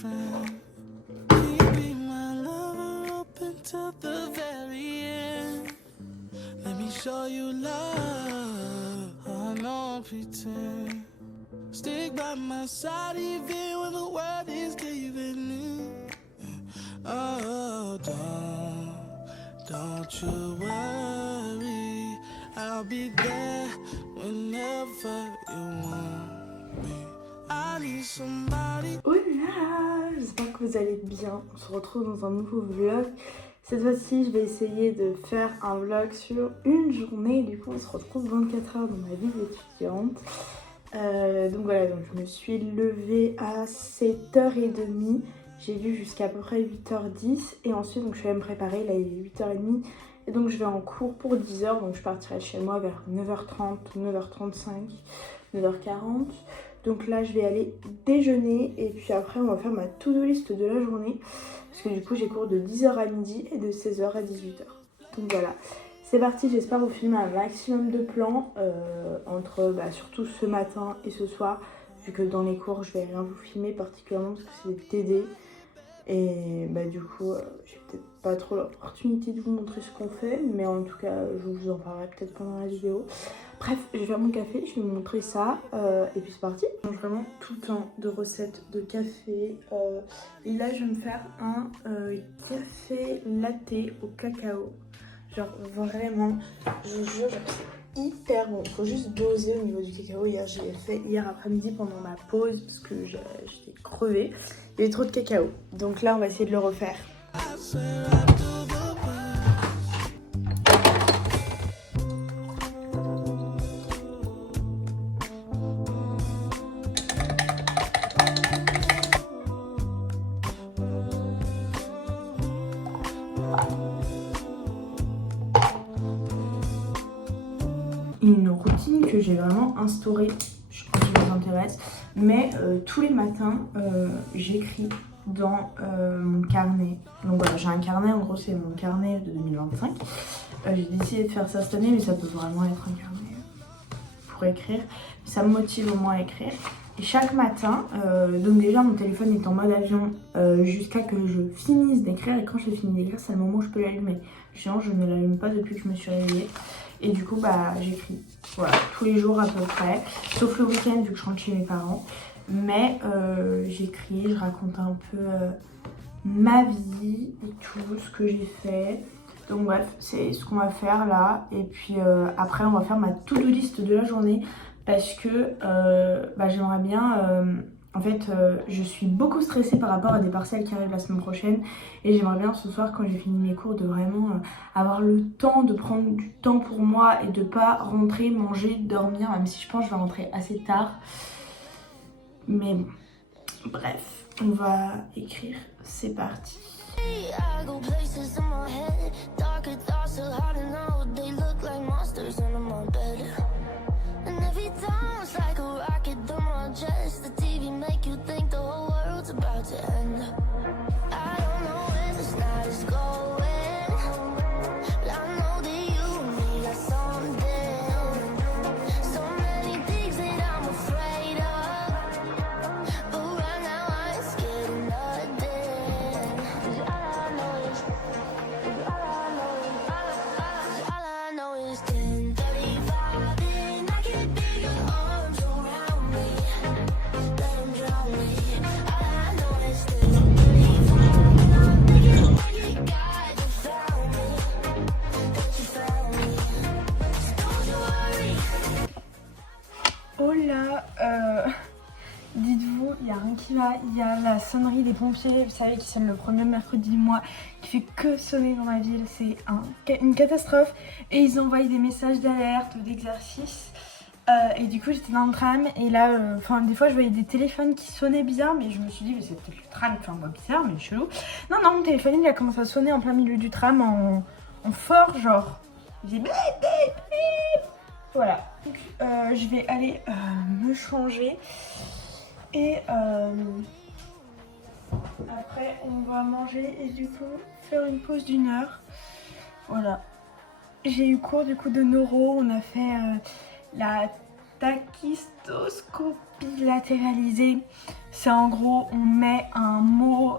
friend. Can you be my lover up until the very end? Let me show you love. I don't pretend. Stick by my side even when the world is giving in. Oh, don't you worry. I'll be there whenever you want me. I need somebody. Hola, j'espère que vous allez bien. On se retrouve dans un nouveau vlog. Cette fois-ci, je vais essayer de faire un vlog sur une journée. Du coup, on se retrouve 24 heures dans ma vie d'étudiante. Donc voilà, donc je me suis levée à 7h30. J'ai vu jusqu'à peu près 8h10. Et ensuite, donc, je suis allée me préparer. Là, il est 8h30. Et donc, je vais en cours pour 10h. Donc, je partirai chez moi vers 9h30, 9h35, 9h40. Donc là, je vais aller déjeuner. Et puis après, on va faire ma to-do list de la journée. Parce que du coup, j'ai cours de 10h à midi et de 16h à 18h. Donc voilà. C'est parti, j'espère vous filmer un maximum de plans entre surtout ce matin et ce soir, vu que dans les cours je vais rien vous filmer particulièrement parce que c'est des TD et du coup j'ai peut-être pas trop l'opportunité de vous montrer ce qu'on fait, mais en tout cas je vous en parlerai peut-être pendant la vidéo. Bref, je vais faire mon café, je vais vous montrer ça et puis c'est parti. Je mange vraiment tout le temps de recettes de café et là je vais me faire un café latte au cacao. Genre vraiment, je vous jure, c'est hyper bon. Faut juste doser au niveau du cacao. Hier, j'ai fait hier après-midi pendant ma pause parce que j'étais crevée. Il y avait trop de cacao. Donc là, on va essayer de le refaire. Une routine que j'ai vraiment instaurée, je crois que ça vous intéresse, mais tous les matins j'écris dans mon carnet. Donc voilà, j'ai un carnet, en gros c'est mon carnet de 2025. J'ai décidé de faire ça cette année, mais ça peut vraiment être un carnet pour écrire. Ça me motive au moins à écrire. Et chaque matin, donc déjà mon téléphone est en mode avion jusqu'à que je finisse d'écrire. Et quand j'ai fini d'écrire, c'est le moment où je peux l'allumer. Sinon je ne l'allume pas depuis que je me suis réveillée. Et du coup j'écris, voilà, tous les jours à peu près, sauf le week-end vu que je rentre chez mes parents. Mais j'écris, je raconte un peu ma vie et tout ce que j'ai fait. Donc bref, c'est ce qu'on va faire là. Et puis après on va faire ma to-do list de la journée. Parce que j'aimerais bien... En fait, je suis beaucoup stressée par rapport à des partiels qui arrivent la semaine prochaine. Et j'aimerais bien ce soir, quand j'ai fini mes cours, de vraiment avoir le temps de prendre du temps pour moi. Et de pas rentrer, manger, dormir. Même si je pense que je vais rentrer assez tard. Mais bon, bref, on va écrire. C'est parti. Just the TV make you think the whole world's about to end. I don't know where this night is going, but I know that you and me are something. So many things that I'm afraid of, but right now I ain't scared of nothing. 'Cause all I know is 10:35 and I can't feel your arms around me. Oh là, dites-vous, il n'y a rien qui va. Il y a la sonnerie des pompiers, vous savez, qui sonne le premier mercredi du mois, qui fait que sonner dans ma ville. C'est une catastrophe. Et ils envoient des messages d'alerte, d'exercice. Et du coup, j'étais dans le tram. Et là, des fois, je voyais des téléphones qui sonnaient bizarre. Mais je me suis dit, mais c'est peut-être le tram qui envoie bizarre, mais chelou. Non, mon téléphone, il a commencé à sonner en plein milieu du tram en fort, genre. Il faisait bip, bip, bip. Voilà, donc je vais aller me changer et après on va manger et du coup faire une pause d'1 heure. Voilà, j'ai eu cours du coup de neuro, on a fait la tachystoscopie bilatéralisé. C'est en gros, on met un mot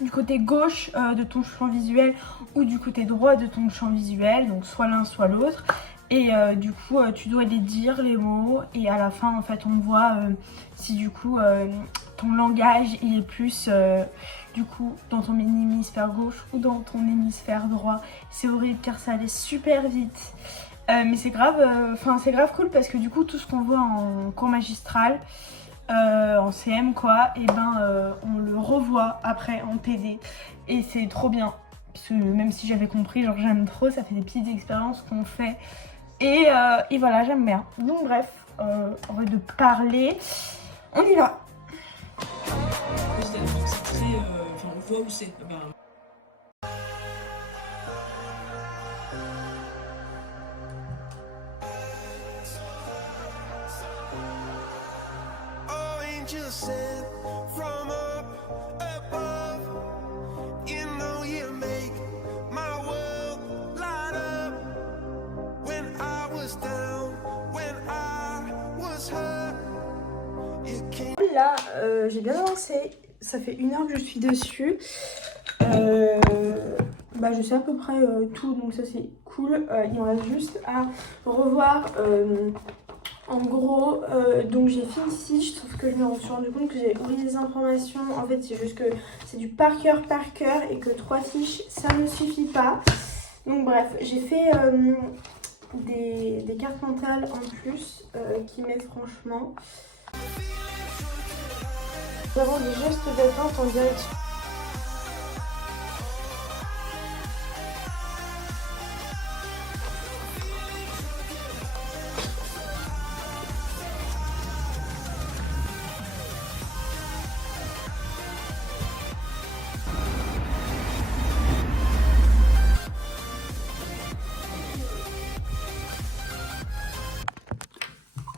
du côté gauche de ton champ visuel ou du côté droit de ton champ visuel, donc soit l'un soit l'autre. Et du coup, tu dois les dire, les mots, et à la fin, en fait, on voit si du coup ton langage il est plus du coup dans ton hémisphère gauche ou dans ton hémisphère droit. C'est horrible car ça allait super vite. Mais c'est grave, c'est grave cool parce que du coup tout ce qu'on voit en cours magistral, en CM quoi, et on le revoit après en TD et c'est trop bien. Parce que même si j'avais compris, genre j'aime trop, ça fait des petites expériences qu'on fait et voilà, j'aime bien. Donc bref, on va de parler, on y va. C'est très, on voit où c'est. Angels sent from up above. You know you make my world light up. When I was down, when I was hurt, you came. Là, j'ai bien avancé. Ça fait 1 heure que je suis dessus. Je sais à peu près tout, donc ça c'est cool. Il me reste juste à revoir. En gros, donc j'ai fait une fiche, sauf que je me suis rendu compte que j'avais oublié des informations. En fait, c'est juste que c'est du par cœur et que 3 fiches, ça ne suffit pas. Donc bref, j'ai fait des cartes mentales en plus qui m'aident franchement. Nous avons des gestes d'attente en direction.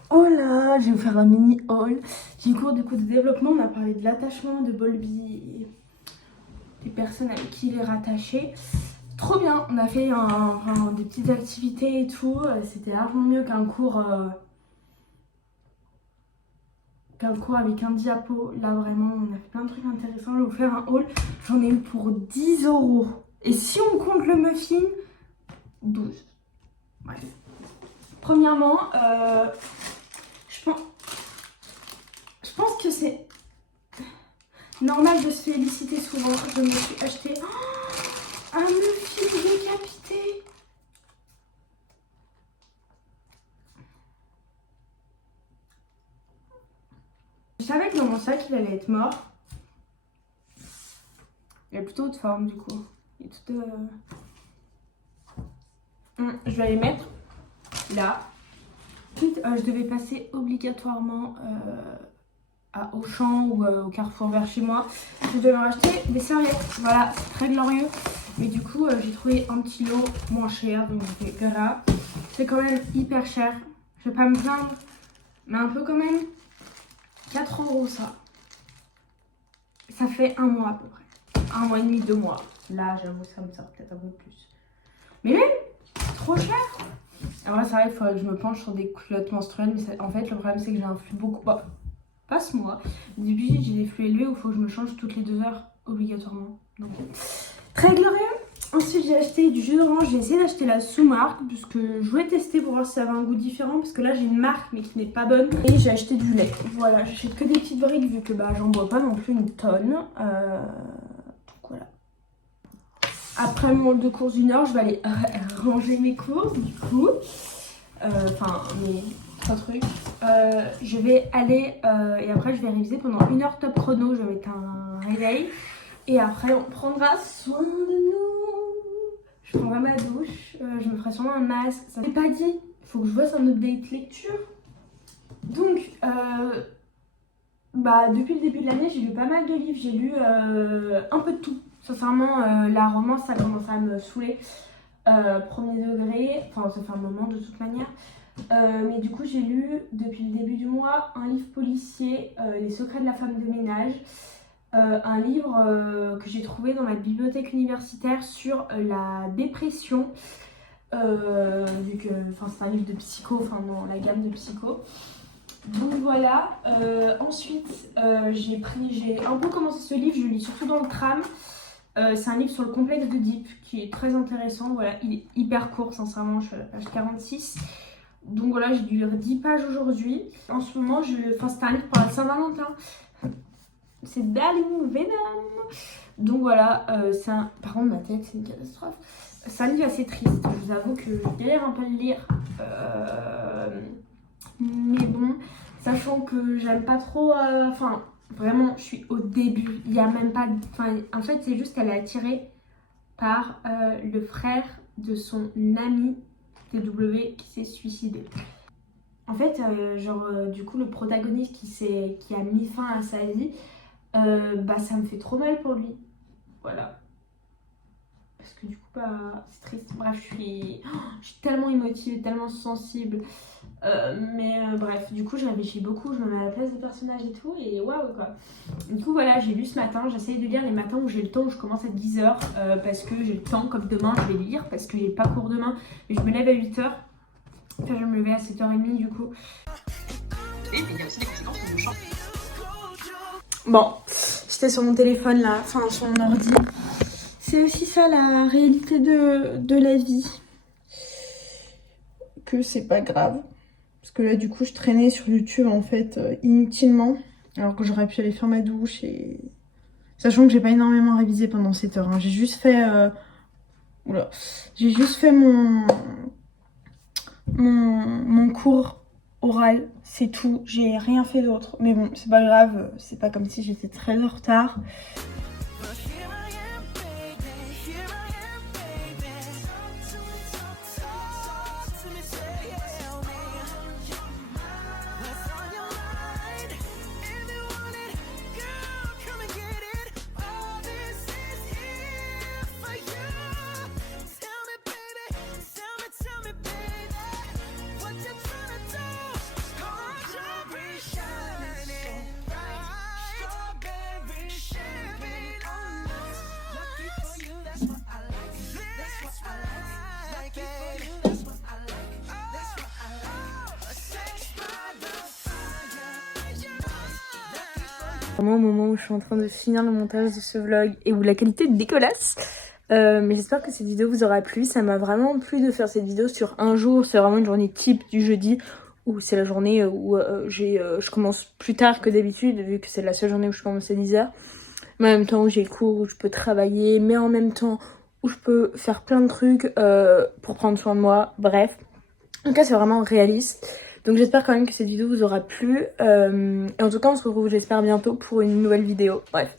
Oh là, je vais vous faire un mini haul. J'ai cours du coup de développement, on a parlé de l'attachement de Bolby, des personnes avec qui il est rattaché. Trop bien, on a fait des petites activités et tout. C'était largement mieux qu'un cours avec un diapo. Là vraiment, on a fait plein de trucs intéressants. Je vais vous faire un haul. J'en ai eu pour 10 €. Et si on compte le muffin, 12. Bref. Premièrement, je pense que c'est normal de se féliciter souvent. Je me suis acheté un muffin décapité. Je savais que dans mon sac il allait être mort. Il a plutôt haute forme du coup. Il est tout, je vais aller mettre là. Ensuite, je devais passer obligatoirement à Auchan ou au Carrefour vers chez moi. Je devais me racheter des serviettes. Voilà, c'est très glorieux. Mais du coup, j'ai trouvé un petit lot moins cher. Donc j'ai fait gras. C'est quand même hyper cher. Je vais pas me plaindre. Mais un peu quand même. 4 € ça. Ça fait 1 mois à peu près. 1 mois et demi, 2 mois. Là, j'avoue, ça me sort peut-être un peu plus. Mais même, trop cher. Alors là, c'est vrai qu'il faudrait que je me penche sur des culottes menstruelles. Mais en fait, le problème, c'est que j'ai un flux beaucoup... Bah, pas ce mois. Depuis, j'ai des flux élevés où il faut que je me change toutes les 2 heures, obligatoirement. Donc, très glorieux. Ensuite, j'ai acheté du jus d'orange. J'ai essayé d'acheter la sous-marque puisque je voulais tester pour voir si ça avait un goût différent. Parce que là, j'ai une marque, mais qui n'est pas bonne. Et j'ai acheté du lait. Voilà, j'achète que des petites briques vu que j'en bois pas non plus une tonne. Donc voilà. Après mon de course d'1 heure, je vais aller ranger mes courses du coup. Mes 3 trucs. Je vais aller et après je vais réviser pendant 1 heure top chrono. Je vais mettre un réveil. Et après on prendra soin de nous. Je prendrai ma douche. Je me ferai sûrement un masque. Ça n'est pas dit. Il faut que je fasse un update lecture. Donc depuis le début de l'année, j'ai lu pas mal de livres. J'ai lu un peu de tout. Sincèrement, la romance, ça commence à me saouler. Premier degré, enfin ça fait un moment de toute manière. Mais du coup, j'ai lu depuis le début du mois un livre policier, Les secrets de la femme de ménage. Un livre que j'ai trouvé dans la bibliothèque universitaire sur la dépression. Vu que c'est un livre de psycho, enfin dans la gamme de psycho. Donc voilà, ensuite j'ai un peu commencé ce livre, je le lis surtout dans le tram. C'est un livre sur le complexe d'Oedipe qui est très intéressant, voilà, il est hyper court sincèrement, je suis à la page 46. Donc voilà, j'ai dû lire 10 pages aujourd'hui. En ce moment, c'est un livre pour la Saint-Valentin. C'est Darling Venom. Donc voilà, par contre ma tête c'est une catastrophe. C'est un livre assez triste, je vous avoue que je galère un peu à le lire. Mais bon, sachant que j'aime pas trop, vraiment je suis au début, il y a même pas, en fait c'est juste qu'elle est attirée par le frère de son ami TW qui s'est suicidé. En fait, du coup le protagoniste qui a mis fin à sa vie, ça me fait trop mal pour lui, voilà. Parce que du coup c'est triste, bref je suis tellement émotive, tellement sensible. Bref, du coup je réfléchis beaucoup, je me mets à la place des personnages et tout, et waouh quoi. Du coup voilà, j'ai lu ce matin, j'essaie de lire les matins où j'ai le temps, où je commence à 10h parce que j'ai le temps, comme demain je vais lire parce que j'ai pas cours demain, mais je me lève à 8h. Enfin, je vais me lever à 7h30 du coup. Et il y a aussi des conséquences pour le chant. Bon, j'étais sur mon téléphone là, sur mon ordi. C'est aussi ça la réalité de la vie. Que c'est pas grave. Parce que là du coup je traînais sur YouTube en fait inutilement. Alors que j'aurais pu aller faire ma douche et... Sachant que j'ai pas énormément révisé pendant cette heure. Hein. J'ai juste fait... J'ai juste fait mon cours oral. C'est tout. J'ai rien fait d'autre. Mais bon, c'est pas grave. C'est pas comme si j'étais très en retard. Vraiment au moment où je suis en train de finir le montage de ce vlog et où la qualité est dégueulasse. Mais j'espère que cette vidéo vous aura plu. Ça m'a vraiment plu de faire cette vidéo sur un jour. C'est vraiment une journée type du jeudi où c'est la journée où je commence plus tard que d'habitude vu que c'est la seule journée où je commence à 10h. Mais en même temps où j'ai cours, où je peux travailler, mais en même temps où je peux faire plein de trucs pour prendre soin de moi. Bref, en tout cas c'est vraiment réaliste. Donc j'espère quand même que cette vidéo vous aura plu. Et en tout cas on se retrouve j'espère bientôt pour une nouvelle vidéo. Bref.